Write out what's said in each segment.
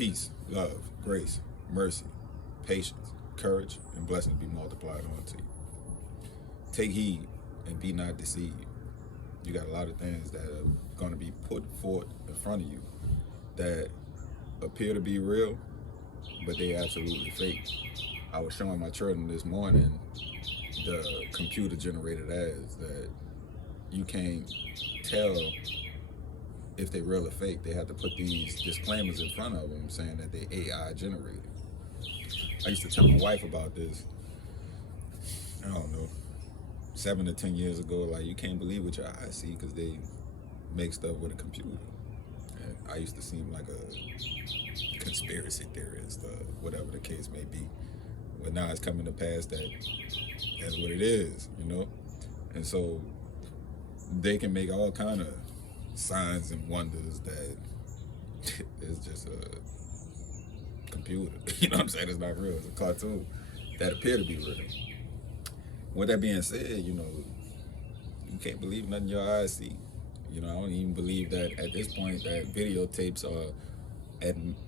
Peace, love, grace, mercy, patience, courage, and blessings be multiplied unto you. Take heed and be not deceived. You got a lot of things that are going to be put forth in front of you that appear to be real, but they absolutely fake. I was showing my children this morning the computer generated ads that you can't tell if they real or fake. They have to put these disclaimers in front of them saying that they AI generated. I used to tell my wife about this, I don't know, 7 to 10 years ago, like, you can't believe what your eyes see because they make stuff with a computer. And I used to seem like a conspiracy theorist, whatever the case may be. But now it's coming to pass that that's what it is, you know? And so they can make all kind of signs and wonders that it's just a computer. You know what I'm saying? It's not real. It's a cartoon that appear to be real. With that being said, you know, you can't believe nothing your eyes see. You know, I don't even believe that at this point that videotapes are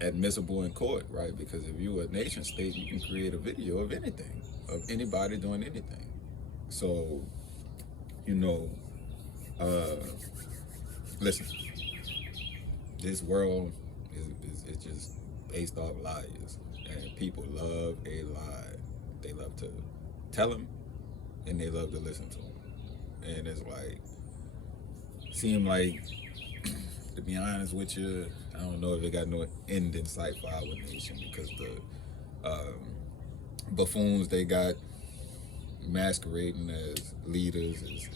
admissible in court, right? Because if you're a nation state, you can create a video of anything, of anybody doing anything. So, you know, listen, this world is just based off lies, and people love a lie. They love to tell them, and they love to listen to them. And it's like, seem like, to be honest with you, I don't know if it got no end in sight for our nation, because the buffoons they got masquerading as leaders is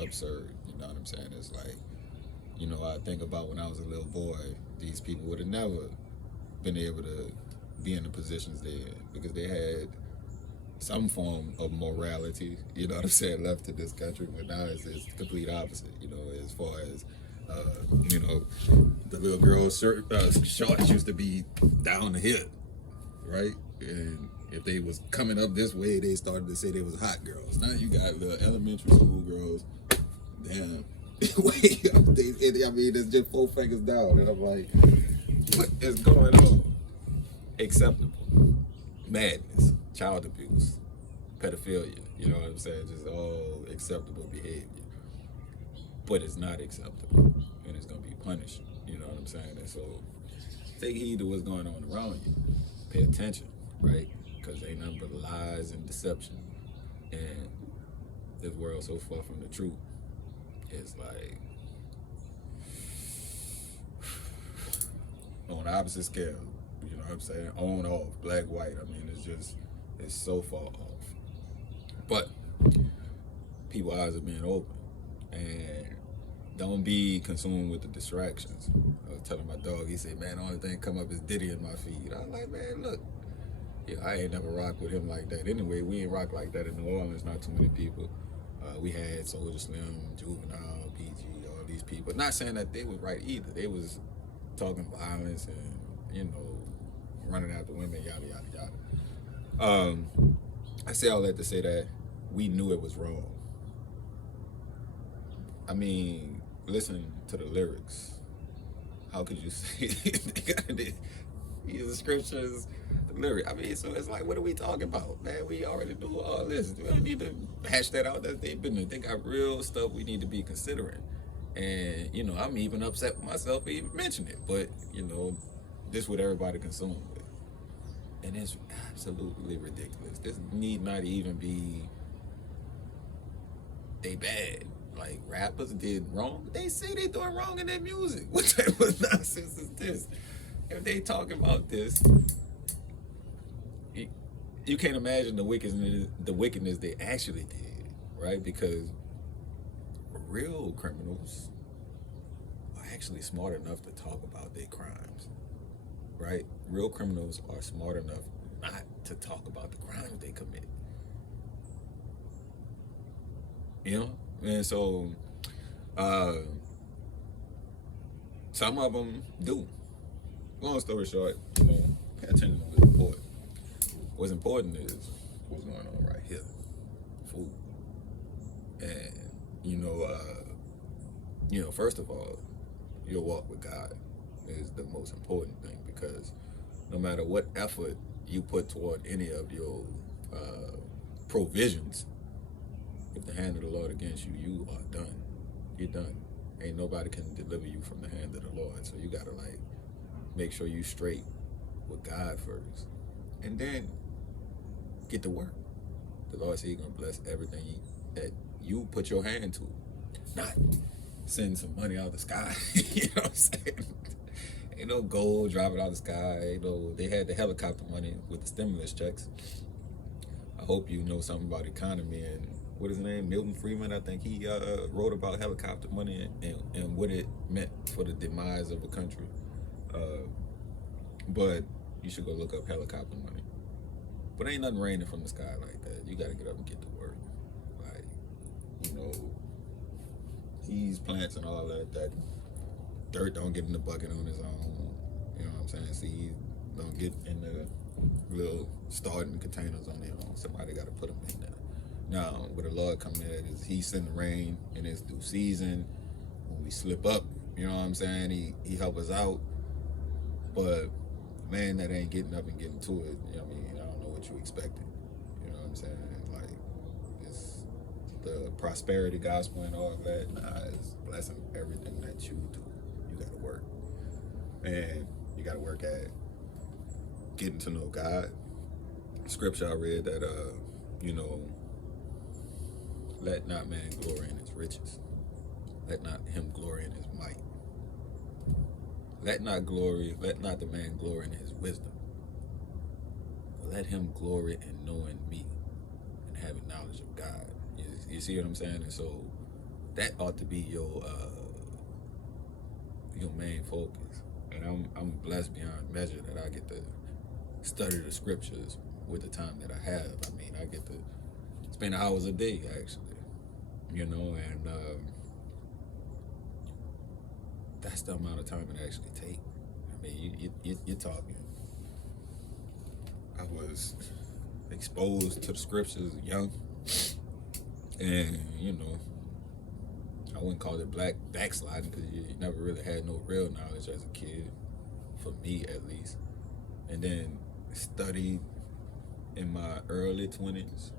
absurd. You know what I'm saying? It's like, you know, I think about when I was a little boy, these people would have never been able to be in the positions they're in because they had some form of morality, you know what I'm saying, left in this country. But now it's the complete opposite, you know, as far as, you know, the little girl's shorts used to be down the hip, right? And if they was coming up this way, they started to say they was hot girls. Now you got little elementary school girls, damn, way up. I mean, it's just 4 fingers down. And I'm like, what is going on? Acceptable. Madness, child abuse, pedophilia, you know what I'm saying? Just all acceptable behavior. But it's not acceptable, and it's going to be punished, you know what I'm saying? And so take heed to what's going on around you. Pay attention, right? Because ain't nothing but lies and deception. And this world so far from the truth. It's like, on the opposite scale, you know what I'm saying? On, off, black, white. I mean, it's so far off. But people's eyes are being open, and don't be consumed with the distractions. I was telling my dog, he said, man, the only thing come up is Diddy in my feed. I was like, man, look, yeah, I ain't never rocked with him like that. Anyway, we ain't rock like that in New Orleans, not too many people. We had Soulja Slim, Juvenile, PG, all these people. Not saying that they was right either. They was talking violence and, you know, running after women, yada, yada, yada. I say all that to say that we knew it was wrong. I mean, listen to the lyrics. How could you say these scriptures, the lyric? I mean, so it's like, what are we talking about, man? We already do all this. We don't need to hash that out. They got real stuff we need to be considering. And, you know, I'm even upset with myself for even mentioning it. But, you know, this is what everybody consumed with. And it's absolutely ridiculous. This need not even be they bad. Like, rappers did wrong. They say they doing wrong in their music. What type of nonsense is this? If they talking about this, you can't imagine the wickedness they actually did, right? Because real criminals are actually smart enough to talk about their crimes, right? Real criminals are smart enough not to talk about the crimes they commit. You know? And so, some of them do. Long story short, you know, pay attention to what's important. What's important is what's going on right here. Food. And, you know, first of all, your walk with God is the most important thing, because no matter what effort you put toward any of your provisions, if the hand of the Lord against you, you are done. You're done. Ain't nobody can deliver you from the hand of the Lord. So you gotta like make sure you straight with God first, and then get to work. The Lord said He's gonna bless everything that you put your hand to, not send some money out the sky. You know what I'm saying? Ain't no gold dropping out the sky. Ain't no, they had the helicopter money with the stimulus checks. I hope you know something about economy and what is his name? Milton Friedman, I think he wrote about helicopter money and what it meant for the demise of a country. But you should go look up helicopter money. But ain't nothing raining from the sky like that. You gotta get up and get to work. Like, you know, these plants and all that dirt don't get in the bucket on its own. You know what I'm saying? Seeds don't get in the little starting containers on their own. Somebody gotta put them in there. Now, where the Lord come in is He send the rain in His due season. When we slip up, you know what I'm saying? He help us out. But man that ain't getting up and getting to it, you know what I mean? I don't know what you expected. You know what I'm saying? Like, it's the prosperity gospel and all of that. Nah, it's blessing everything that you do. You gotta work. And you gotta work at getting to know God. Scripture I read that, you know, let not man glory in his riches. Let not him glory in his might. Let not the man glory in his wisdom. But let him glory in knowing me and having knowledge of God. You see what I'm saying? And so that ought to be your main focus. And I'm blessed beyond measure that I get to study the scriptures with the time that I have. I mean, I get to spend hours a day, actually. You know, and that's the amount of time it actually takes. I mean, you're talking. I was exposed to the scriptures young, and you know, I wouldn't call it backsliding because you never really had no real knowledge as a kid, for me at least. And then studied in my early 20s,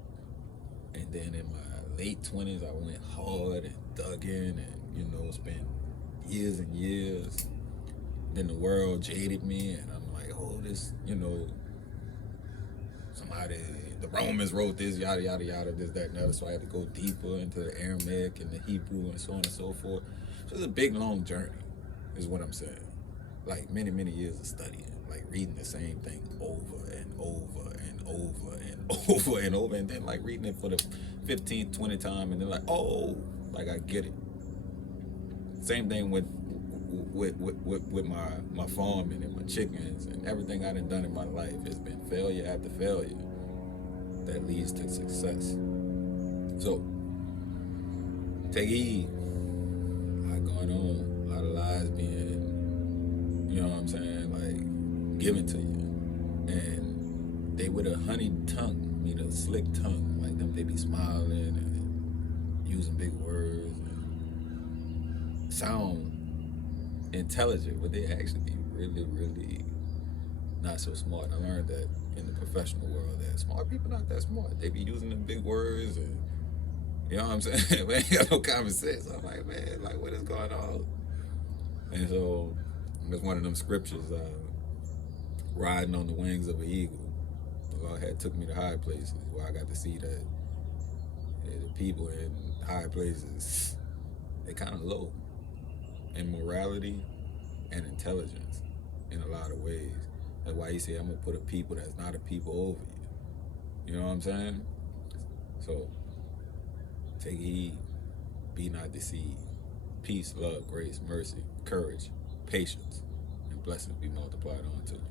and then in my late 20s, I went hard and dug in and, you know, spent years and years. Then the world jaded me, and I'm like, oh, this, you know, the Romans wrote this, yada, yada, yada, this, that, and the other. So I had to go deeper into the Aramaic and the Hebrew and so on and so forth. So it's a big, long journey, is what I'm saying. Like many, many years of studying, like reading the same thing over and over and over and over and over, and then like reading it for the 15th, 20th time, and then like, oh, like I get it. Same thing with my farming and my chickens and everything I done in my life. It's been failure after failure that leads to success. So take heed. A lot going on, a lot of lies being, you know what I'm saying, like given to you, and they with a honey tongue, I mean a slick tongue, like them they be smiling and using big words and sound intelligent, but they actually be really, really not so smart. I learned that in the professional world that smart people not that smart. They be using them big words and, you know what I'm saying? They ain't got no common sense. I'm like, man, like what is going on? And so it's one of them scriptures, riding on the wings of an eagle. The Lord had took me to high places where I got to see that the people in high places, they kind of low in morality and intelligence in a lot of ways. That's why He said, I'm going to put a people that's not a people over you. You know what I'm saying? So take heed, be not deceived. Peace, love, grace, mercy, courage, patience, and blessings be multiplied unto you.